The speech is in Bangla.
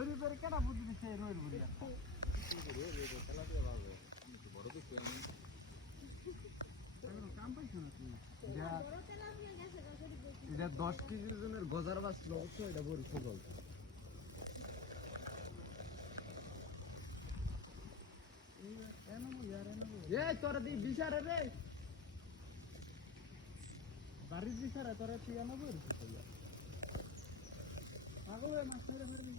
শরীফের কেনা বুদ্ধি দিচ্ছে রোয়ের বুড়ি কাম পাইছো না তুমি এটা 10 কেজির জনের গজার বাঁচলো তো এটা বড় সবল এই তোরা দি বিশারে রে বাড়ির বিশারে তোরা তুই আনবো পাগল হয়ে মাছ ধরে মারবি